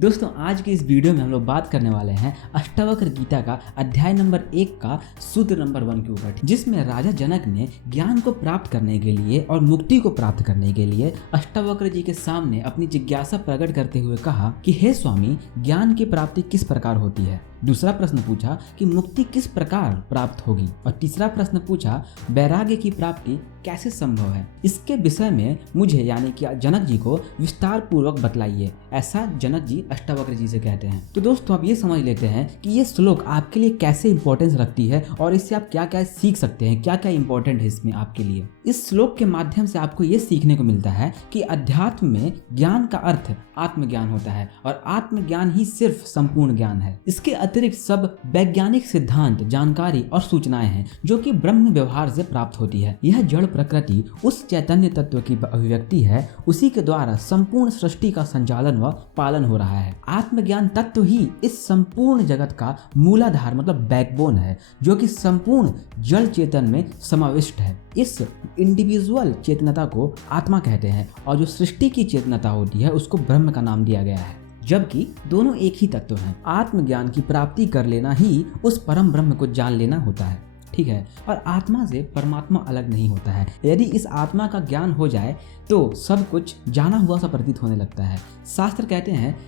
दोस्तों आज की इस वीडियो में हम लोग बात करने वाले हैं अष्टावक्र गीता का अध्याय नंबर 1 का सूत्र नंबर 1 के ऊपर, जिसमें राजा जनक ने ज्ञान को प्राप्त करने के लिए और मुक्ति को प्राप्त करने के लिए अष्टावक्र जी के सामने अपनी जिज्ञासा प्रकट करते हुए कहा कि हे स्वामी, ज्ञान की प्राप्ति किस प्रकार होती है। दूसरा प्रश्न पूछा कि मुक्ति किस प्रकार प्राप्त होगी, और तीसरा प्रश्न पूछा वैराग्य की प्राप्ति कैसे संभव है। इसके विषय में मुझे यानी कि जनक जी को विस्तार पूर्वक बतलाइए, ऐसा जनक जी अष्टावक्र जी से कहते हैं। तो दोस्तों आप ये समझ लेते हैं कि ये श्लोक आपके लिए कैसे इंपॉर्टेंस रखती है और इससे आप क्या क्या सीख सकते हैं, क्या क्या इंपॉर्टेंट है इसमें आपके लिए। इस श्लोक के माध्यम से आपको ये सीखने को मिलता है कि अध्यात्म में ज्ञान का अर्थ आत्मज्ञान होता है और आत्मज्ञान ही सिर्फ संपूर्ण ज्ञान है। इसके अतिरिक्त सब वैज्ञानिक सिद्धांत, जानकारी और सूचनाएं हैं जो कि ब्रह्म व्यवहार से प्राप्त होती है। यह जड़ प्रकृति उस चैतन्य तत्व की अभिव्यक्ति है, उसी के द्वारा संपूर्ण सृष्टि का संचालन व पालन हो रहा है। आत्मज्ञान तत्व ही इस संपूर्ण जगत का मूलाधार मतलब बैकबोन है, जो कि संपूर्ण जड़ चेतन में समाविष्ट है। इस इंडिविजुअल चेतनता को आत्मा कहते हैं और जो सृष्टि की चेतनता होती है उसको ब्रह्म का नाम दिया गया है, जबकि दोनों एक ही तत्व हैं। आत्मज्ञान की प्राप्ति कर लेना ही उस परम ब्रह्म को जान लेना होता है, ठीक है। और आत्मा से परमात्मा अलग नहीं होता है। यदि इस आत्मा का ज्ञान हो जाए तो सब कुछ जाना हुआ सा प्रतीत होने लगता है। शास्त्र कहते हैं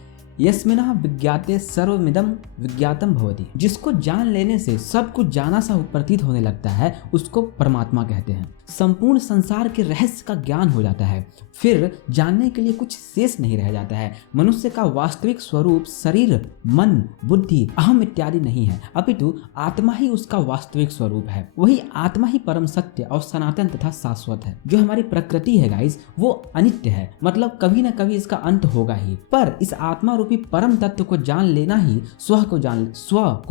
यस्मिनः विज्ञाते सर्वमिदं विज्ञातम भवति। जिसको जान लेने से सब कुछ जाना सा प्रतीत होने लगता है उसको परमात्मा कहते हैं। संपूर्ण संसार के रहस्य का ज्ञान हो जाता है, फिर जानने के लिए कुछ शेष नहीं रह जाता है। मनुष्य का वास्तविक स्वरूप शरीर, मन, बुद्धि, अहम इत्यादि नहीं है, अपितु आत्मा ही उसका वास्तविक स्वरूप है। वही आत्मा ही परम सत्य और सनातन तथा शाश्वत है। जो हमारी प्रकृति है गाइस, वो अनित्य है, मतलब कभी न कभी इसका अंत होगा ही। पर इस आत्मा रूपी परम तत्व को जान लेना ही स्व को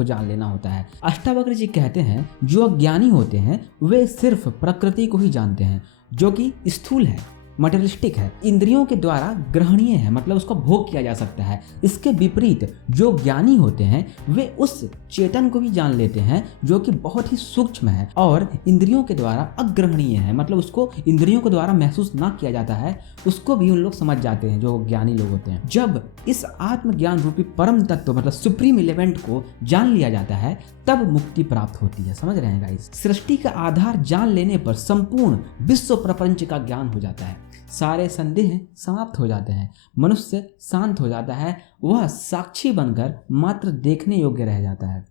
जान लेना होता है। अष्टावक्र जी कहते हैं जो अज्ञानी होते हैं वे सिर्फ प्रकृति को ही जानते हैं, जो कि स्थूल है, मटेरियलिस्टिक है, इंद्रियों के द्वारा ग्रहणीय है, मतलब उसको भोग किया जा सकता है। इसके विपरीत जो ज्ञानी होते हैं वे उस चेतन को भी जान लेते हैं जो कि बहुत ही सूक्ष्म है और इंद्रियों के द्वारा अग्रहणीय है, मतलब उसको इंद्रियों के द्वारा महसूस ना किया जाता है, उसको भी उन लोग समझ जाते हैं जो ज्ञानी लोग होते हैं। जब इस आत्मज्ञान रूपी परम तत्व मतलब सुप्रीम एलिमेंट को जान लिया जाता है तब मुक्ति प्राप्त होती है। समझ रहे हैं गाइस? सृष्टि का आधार जान लेने पर संपूर्ण विश्व प्रपंच का ज्ञान हो जाता है, सारे संदेह समाप्त हो जाते हैं, मनुष्य शांत हो जाता है, वह साक्षी बनकर मात्र देखने योग्य रह जाता है,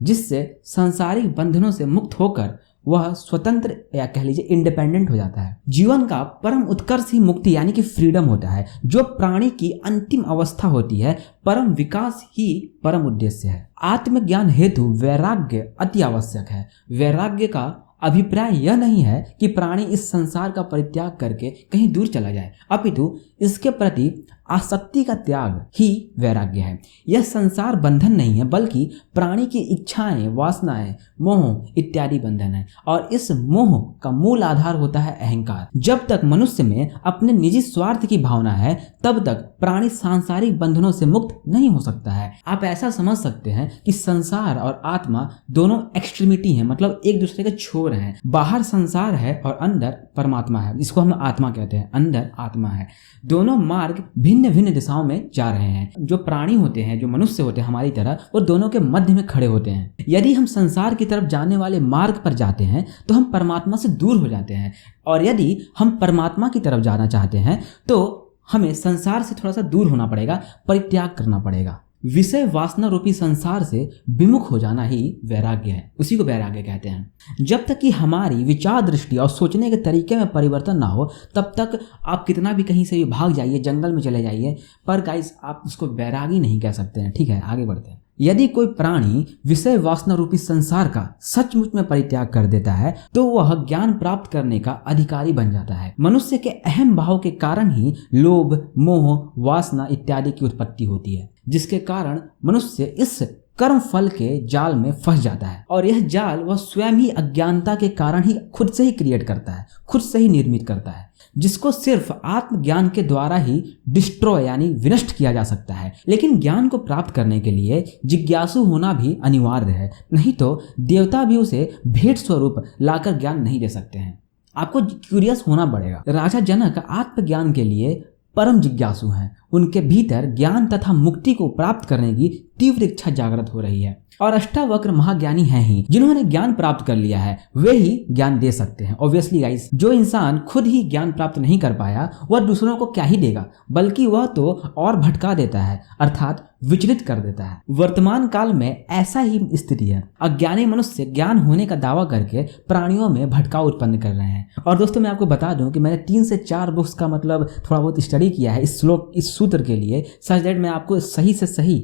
जिससे सांसारिक बंधनों से मुक्त होकर वह स्वतंत्र या कह लीजिए इंडिपेंडेंट हो जाता है। जीवन का परम उत्कर्ष ही मुक्ति यानी कि फ्रीडम होता है, जो प्राणी की अंतिम अवस्था होती है। परम विकास ही परम उद्देश्य है। आत्मज्ञान हेतु वैराग्य अति आवश्यक है। वैराग्य का अभिप्राय यह नहीं है कि प्राणी इस संसार का परित्याग करके कहीं दूर चला जाए, अपितु इसके प्रति आसक्ति का त्याग ही वैराग्य है। यह संसार बंधन नहीं है, बल्कि प्राणी की इच्छाएं, वासनाएं, मोह इत्यादि बंधन है, और इस मोह का मूल आधार होता है अहंकार। जब तक मनुष्य में अपने निजी स्वार्थ की भावना है तब तक प्राणी सांसारिक बंधनों से मुक्त नहीं हो सकता है। आप ऐसा समझ सकते हैं कि संसार और आत्मा दोनों एक्सट्रीमिटी हैं, मतलब एक दूसरे के छोर हैं। बाहर संसार है और अंदर परमात्मा है, इसको हम आत्मा कहते हैं, अंदर आत्मा है। दोनों मार्ग भिन्न भिन्न दिशाओं में जा रहे हैं। जो प्राणी होते हैं, जो मनुष्य होते हैं हमारी तरह, वो दोनों के मध्य में खड़े होते हैं। यदि हम संसार की तरफ जाने वाले मार्ग पर जाते हैं तो हम परमात्मा से दूर हो जाते हैं, और यदि हम परमात्मा की तरफ जाना चाहते हैं तो हमें संसार से थोड़ा सा दूर होना पड़ेगा, परित्याग करना पड़ेगा। विषय वासना रूपी संसार से विमुख हो जाना ही वैराग्य है, उसी को वैराग्य कहते हैं। जब तक कि हमारी विचार दृष्टि और सोचने के तरीके में परिवर्तन ना हो तब तक आप कितना भी कहीं से भी भाग जाइए, जंगल में चले जाइए, पर गाइस आप उसको वैरागी नहीं कह सकते हैं, ठीक है। आगे बढ़ते हैं। यदि कोई प्राणी विषय वासना रूपी संसार का सचमुच में परित्याग कर देता है तो वह ज्ञान प्राप्त करने का अधिकारी बन जाता है। मनुष्य के अहम भाव के कारण ही लोभ, मोह, वासना इत्यादि की उत्पत्ति होती है, जिसके कारण मनुष्य इस कर्म फल के जाल में फंस जाता है, और यह जाल वह स्वयं ही अज्ञानता के कारण ही खुद से ही क्रिएट करता है, खुद से ही निर्मित करता है, जिसको सिर्फ आत्मज्ञान के द्वारा ही डिस्ट्रॉय यानी विनष्ट किया जा सकता है। लेकिन ज्ञान को प्राप्त करने के लिए जिज्ञासु होना भी अनिवार्य है, नहीं तो देवता भी उसे भेंट स्वरूप लाकर ज्ञान नहीं दे सकते हैं। आपको क्यूरियस होना पड़ेगा। राजा जनक आत्मज्ञान के लिए परम जिज्ञासु हैं, उनके भीतर ज्ञान तथा मुक्ति को प्राप्त करने की तीव्र इच्छा जागृत हो रही है। और अष्टावक्र महाज्ञानी हैं ही, जिन्होंने ज्ञान प्राप्त कर लिया है वे ही ज्ञान दे सकते हैं। ऑब्वियसली गाइस, जो इंसान खुद ही ज्ञान प्राप्त नहीं कर पाया वह दूसरों को क्या ही देगा, बल्कि वह तो और भटका देता है, अर्थात विचलित कर देता है। वर्तमान काल में ऐसा ही स्थिति है। अज्ञानी मनुष्य ज्ञान होने का दावा करके प्राणियों में भटकाव उत्पन्न कर रहे हैं। और दोस्तों मैं आपको बता दूं कि मैंने 3 से 4 बुक्स का मतलब थोड़ा बहुत स्टडी किया है इस श्लोक, इस सूत्र के लिए, सच दैट मैं आपको सही से सही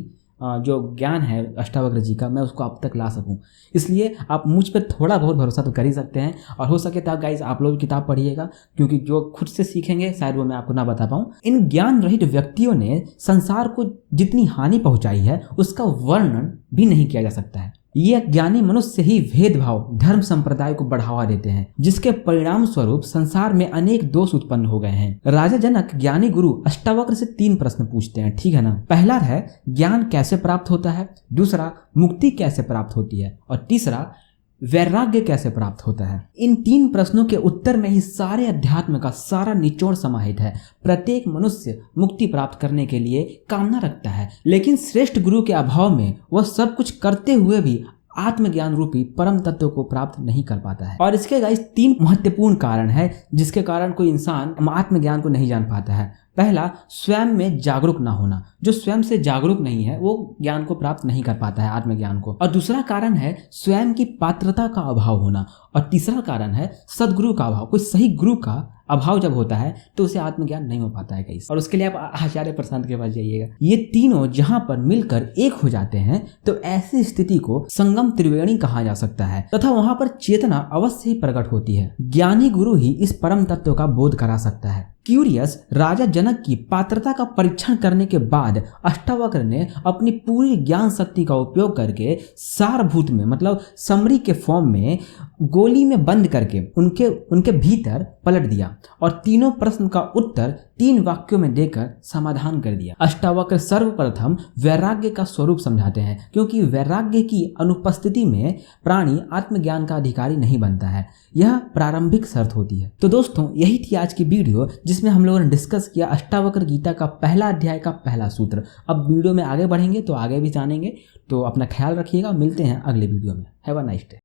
जो ज्ञान है अष्टावक्र जी का मैं उसको आप तक ला सकूं। इसलिए आप मुझ पर थोड़ा बहुत भरोसा तो कर ही सकते हैं, और हो सके तो गाइस आप लोग किताब पढ़िएगा, क्योंकि जो खुद से सीखेंगे शायद वो मैं आपको ना बता पाऊं। इन ज्ञान रहित व्यक्तियों ने संसार को जितनी हानि पहुंचाई है उसका वर्णन भी नहीं किया जा सकता है। ये अज्ञानी मनुष्य ही भेदभाव धर्म संप्रदाय को बढ़ावा देते हैं, जिसके परिणाम स्वरूप संसार में अनेक दोष उत्पन्न हो गए हैं। राजा जनक ज्ञानी गुरु अष्टावक्र से 3 प्रश्न पूछते हैं, ठीक है ना। पहला है ज्ञान कैसे प्राप्त होता है, दूसरा मुक्ति कैसे प्राप्त होती है, और तीसरा वैराग्य कैसे प्राप्त होता है। इन 3 प्रश्नों के उत्तर में ही सारे अध्यात्म का सारा निचोड़ समाहित है। प्रत्येक मनुष्य मुक्ति प्राप्त करने के लिए कामना रखता है, लेकिन श्रेष्ठ गुरु के अभाव में वह सब कुछ करते हुए भी आत्मज्ञान रूपी परम तत्व को प्राप्त नहीं कर पाता है। और इसके गाइस 3 महत्वपूर्ण कारण है जिसके कारण कोई इंसान आत्मज्ञान को नहीं जान पाता है। पहला, स्वयं में जागरूक ना होना। जो स्वयं से जागरूक नहीं है वो ज्ञान को प्राप्त नहीं कर पाता है, आत्मज्ञान को। और दूसरा कारण है स्वयं की पात्रता का अभाव होना। और तीसरा कारण है सदगुरु का अभाव। कोई सही गुरु का अभाव जब होता है तो उसे आत्मज्ञान नहीं हो पाता है गाइस। और उसके लिए आप आचार्य प्रशांत के पास जाइएगा। ये तीनों जहां पर मिलकर एक हो जाते हैं तो ऐसी स्थिति को संगम त्रिवेणी कहा जा सकता है, तथा वहां पर चेतना अवश्य ही प्रकट होती है। ज्ञानी गुरु ही इस परम तत्व का बोध करा सकता है। क्यूरियस राजा जनक की पात्रता का परीक्षण करने के बाद अष्टावक्र ने अपनी पूरी ज्ञान शक्ति का उपयोग करके सारभूत में मतलब समरी के फॉर्म में गोली में बंद करके उनके भीतर पलट दिया और तीनों प्रश्न का उत्तर 3 वाक्यों में देकर समाधान कर दिया। अष्टावक्र सर्वप्रथम वैराग्य का स्वरूप समझाते हैं, क्योंकि वैराग्य की अनुपस्थिति में प्राणी आत्मज्ञान का अधिकारी नहीं बनता है। यह प्रारंभिक शर्त होती है। तो दोस्तों यही थी आज की वीडियो जिसमें हम लोगों ने डिस्कस किया अष्टावक्र गीता का पहला अध्याय का पहला सूत्र। अब वीडियो में आगे बढ़ेंगे तो आगे भी जानेंगे। तो अपना ख्याल रखिएगा, मिलते हैं अगले वीडियो में। Have a nice day.